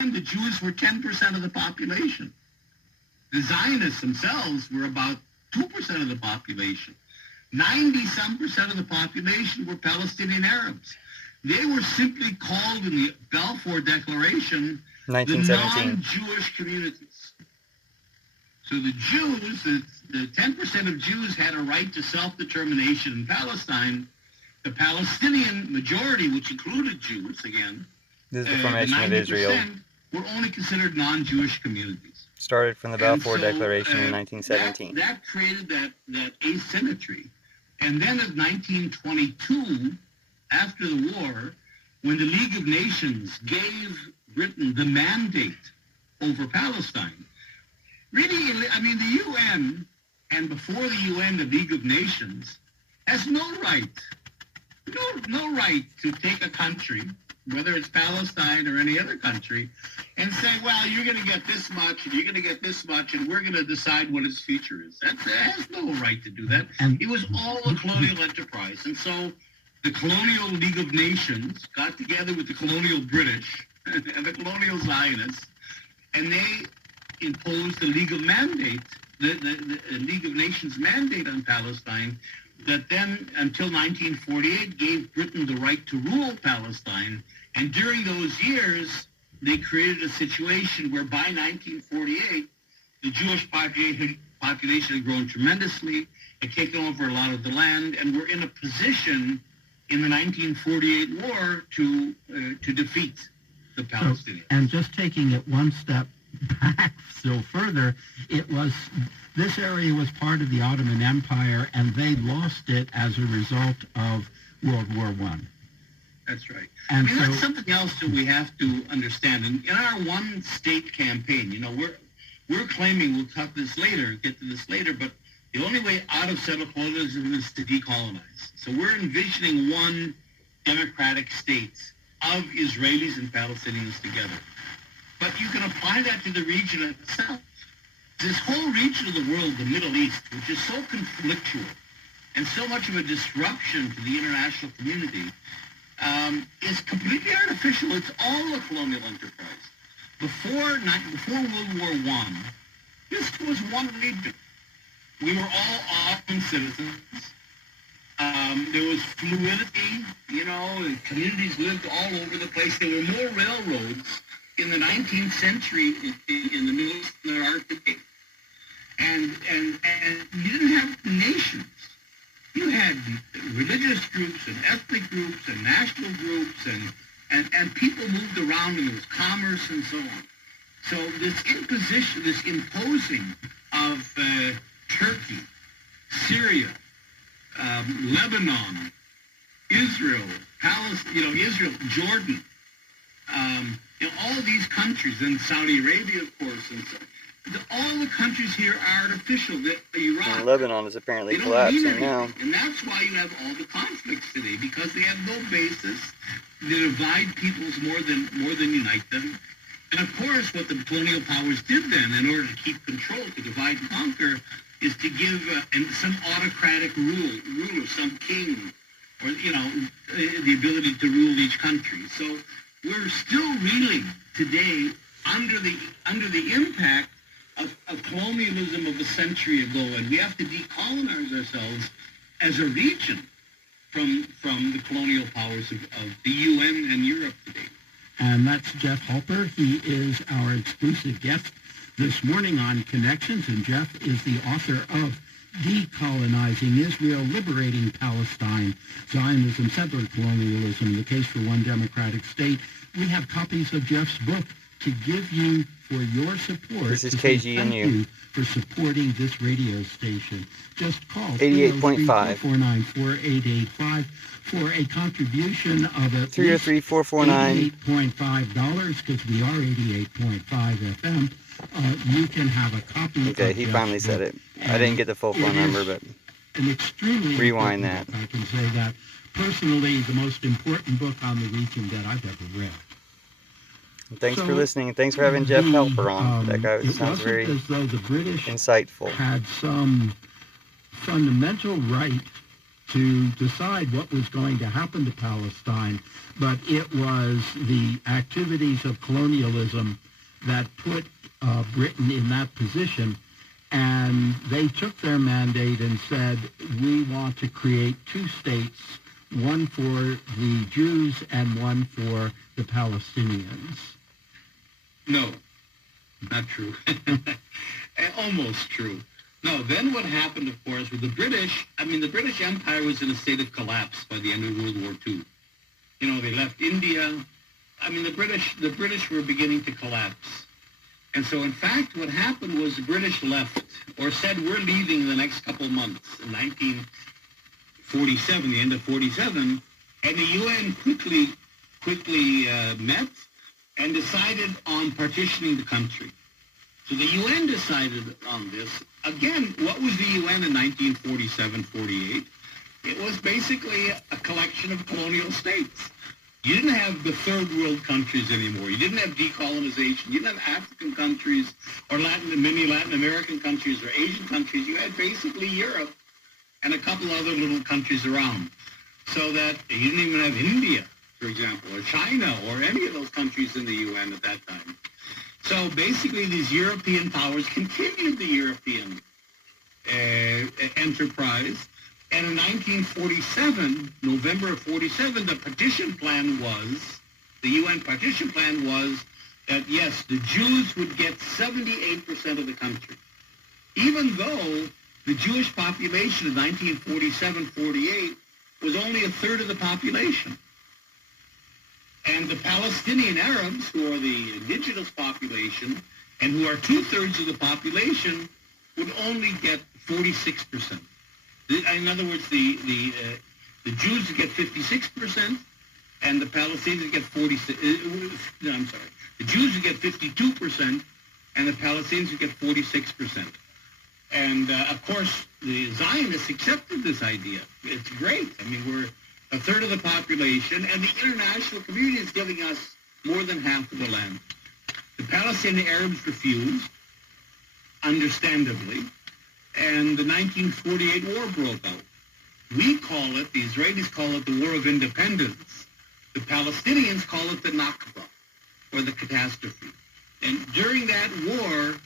the Jews were 10% of the population. The Zionists themselves were about 2% of the population. 90-some% of the population were Palestinian Arabs. They were simply called in the Balfour Declaration the 1917. non-Jewish communities. So the Jews, the 10% of Jews had a right to self-determination in Palestine. The Palestinian majority, which included Jews, again, This is the formation of Israel. Were only considered non-Jewish communities. Started from the Balfour So, Declaration in 1917. That created that asymmetry. And then in 1922, after the war, when the League of Nations gave Britain the mandate over Palestine, really, I mean, the UN, and before the UN, the League of Nations, has no right to take a country, whether it's Palestine or any other country, and say, well, you're going to get this much, and you're going to get this much, and we're going to decide what its future is. That has no right to do that. And it was all a colonial enterprise. And so the Colonial League of Nations got together with the colonial British and the colonial Zionists, and they imposed the legal mandate, the League of Nations mandate on Palestine, that then, until 1948, gave Britain the right to rule Palestine. And during those years, they created a situation where by 1948, the Jewish population had grown tremendously, had taken over a lot of the land, and were in a position in the 1948 war to defeat the Palestinians. And just taking it one step back still further, this area was part of the Ottoman Empire, and they lost it as a result of World War I. That's right. And that's something else that we have to understand. And in our one-state campaign, we're claiming, we'll get to this later, but the only way out of settler colonialism is to decolonize. So we're envisioning one democratic state of Israelis and Palestinians together. But you can apply that to the region itself. This whole region of the world, the Middle East, which is so conflictual and so much of a disruption to the international community, is completely artificial. It's all a colonial enterprise. Before World War I, this was one region. We were all Ottoman citizens. There was fluidity, communities lived all over the place. There were more railroads in the 19th century in the Middle East than there are today. And you didn't have nations. You had religious groups and ethnic groups and national groups, and people moved around, and there was commerce and so on. So this imposing of Turkey, Syria, Lebanon, Israel, Palestine, Israel, Jordan, all of these countries, and Saudi Arabia, of course, and so, all the countries here are artificial. Iraq, and Lebanon is apparently collapsing now. And that's why you have all the conflicts today, because they have no basis. They divide peoples more than unite them. And of course, what the colonial powers did then, in order to keep control, to divide and conquer, is to give some autocratic ruler, some king, or the ability to rule each country. So we're still reeling today under the impact of colonialism of a century ago, and we have to decolonize ourselves as a region from the colonial powers of the UN and Europe today. And that's Jeff Halper. He is our exclusive guest this morning on Connections, and Jeff is the author of Decolonizing Israel, Liberating Palestine, Zionism, Settler Colonialism, The Case for One Democratic State. We have copies of Jeff's book to give you for your support. This is KGNU. Thank you for supporting this radio station. Just call 88.5 494-8885 for a contribution of at 303-449 $88.5, because we are 88.5 FM. You can have a copy. Okay, he finally said it. I didn't get the full phone number, but an extremely rewind that. Book. I can say that personally, the most important book on the region that I've ever read. Thanks for listening, and thanks for having Jeff Halper on. That guy sounds very as though the British insightful. Had some fundamental right to decide what was going to happen to Palestine, but it was the activities of colonialism that put Britain in that position, and they took their mandate and said, we want to create two states, one for the Jews and one for the Palestinians. No, not true. Almost true. No, then what happened, of course, with the British, the British Empire was in a state of collapse by the end of World War II. You know, they left India. The British were beginning to collapse. And so, in fact, what happened was the British left, or said, we're leaving in the next couple of months, in 1947, the end of 47, and the UN quickly met and decided on partitioning the country. So the UN decided on this. Again, what was the UN in 1947-48? It was basically a collection of colonial states. You didn't have the third world countries anymore. You didn't have decolonization. You didn't have African countries or many Latin American countries or Asian countries. You had basically Europe and a couple other little countries around. So that you didn't even have India, for example, or China, or any of those countries in the UN at that time. So basically these European powers continued the European enterprise. And in 1947, November of 47, the UN partition plan was that, yes, the Jews would get 78% of the country. Even though the Jewish population in 1947-48 was only a third of the population. And the Palestinian Arabs, who are the indigenous population, and who are two-thirds of the population, would only get 46%. In other words, the Jews would get 56%, and the Palestinians would get 46. The Jews would get 52%, and the Palestinians would get 46%. And of course, the Zionists accepted this idea. It's great. We're a third of the population, and the international community is giving us more than half of the land. The Palestinian Arabs refused, understandably, and the 1948 war broke out. The Israelis call it the War of Independence. The Palestinians call it the Nakba, or the catastrophe. And during that war,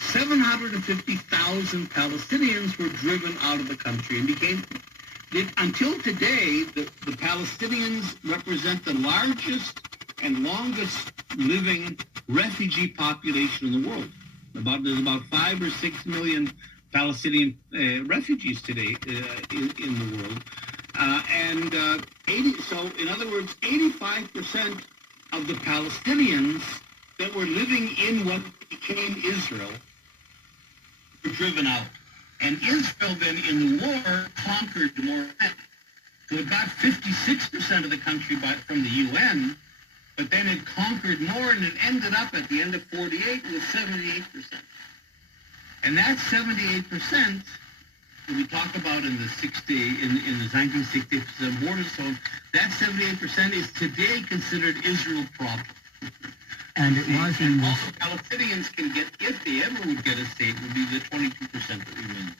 750,000 Palestinians were driven out of the country and until today, the Palestinians represent the largest and longest living refugee population in the world. There's about 5 or 6 million Palestinian refugees today in the world. So in other words, 85% of the Palestinians that were living in what became Israel were driven out. And Israel then in the war conquered more. So it got 56% of the country from the UN, but then it conquered more, and it ended up at the end of 48 with 78%. And that 78%, that we talk about in the 1967 border zone, that 78% is today considered Israel proper. And it was in all the Palestinians can get, if they ever would get a state, would be the 22% that remains.